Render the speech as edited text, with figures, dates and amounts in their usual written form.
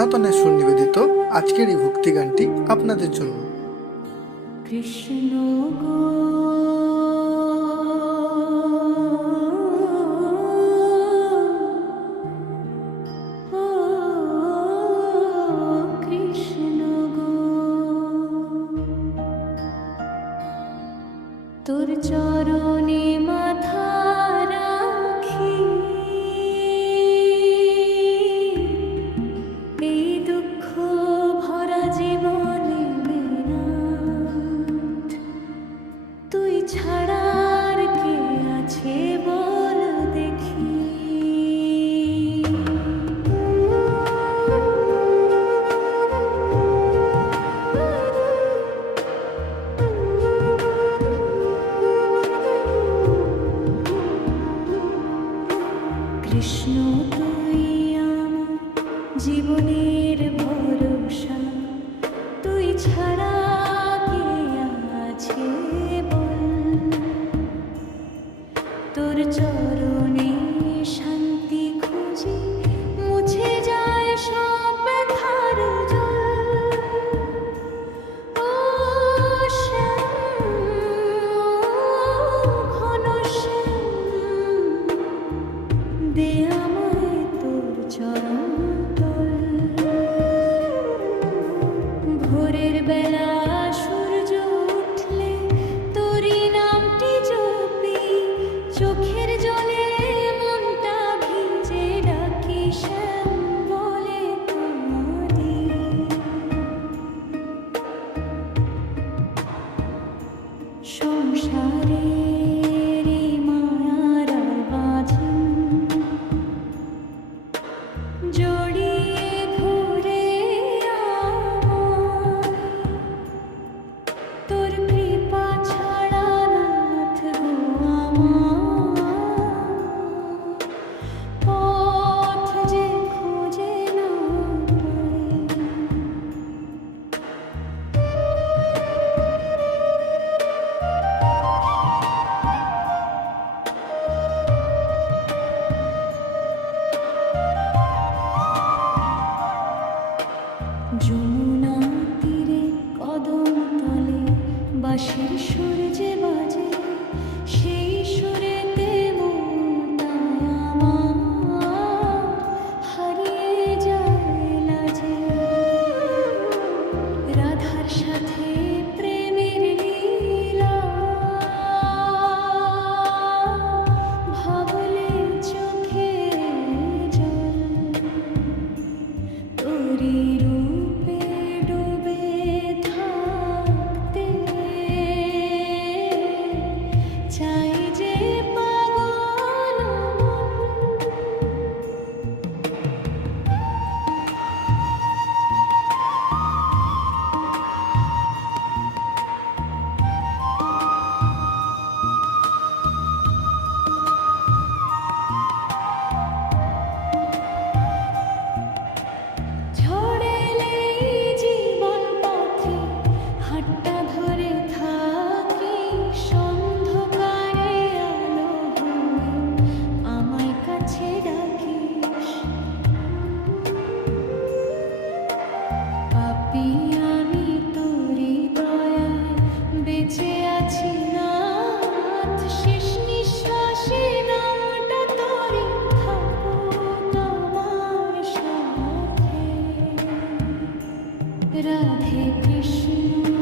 সনাতনের সুর নিবেদিত আজকের এই ভক্তি গানটি আপনাদের জন্য। কৃষ্ণ গো তোর চরণে মাথা রাখি, এই দুঃখ ভরা জীবনে তুই ছাড়া আর কে আছে বল দেখি। কৃষ্ণ তুই আমার জীবনের ভরসা, তুই ছাড়া কে আছে বল। তোর চরণে শান্তি খুঁজি, মুছে যায় সব ব্যথার জল। ও শ্যাম, ঘন শ্যাম, দে আমায় তোর চরণ তল। ভোরের বেলা সূর্য উঠলে তোরই নামটি জপি, চোখের জলে মনটা ভিজে ডাকি শ্যাম বলে তোমারি। সংসারের এই মায়ার বাঁধন জড়িয়ে ঘুরে আমায়, তোর কৃপা ছাড়া নাথ গো আমার পথ যে খুঁজে না পাই। যমুনা তীরে কদম তলে বাঁশির সুর যে বাজে, সেই সুরেতে মনটা আমার হারিয়ে যায় লাজে। রাধার সাথে প্রেমের লীলা ভাবলে চোখে জল। তোরি রূপে ডুবে থাকতে চাই যে পাগল মন। ঝড় এলেই জীবন পথে হাতটা ধরে থাকি, অন্ধকারে আলো হয়ে আমায় কাছে ডাকিস। পাপী আমি তোরই দয়ায় বেঁচে আছি নাথ, শেষ নিঃশ্বাসে নামটা তোরই থাকুক আমার সাথে। রাধে কৃষ্ণ।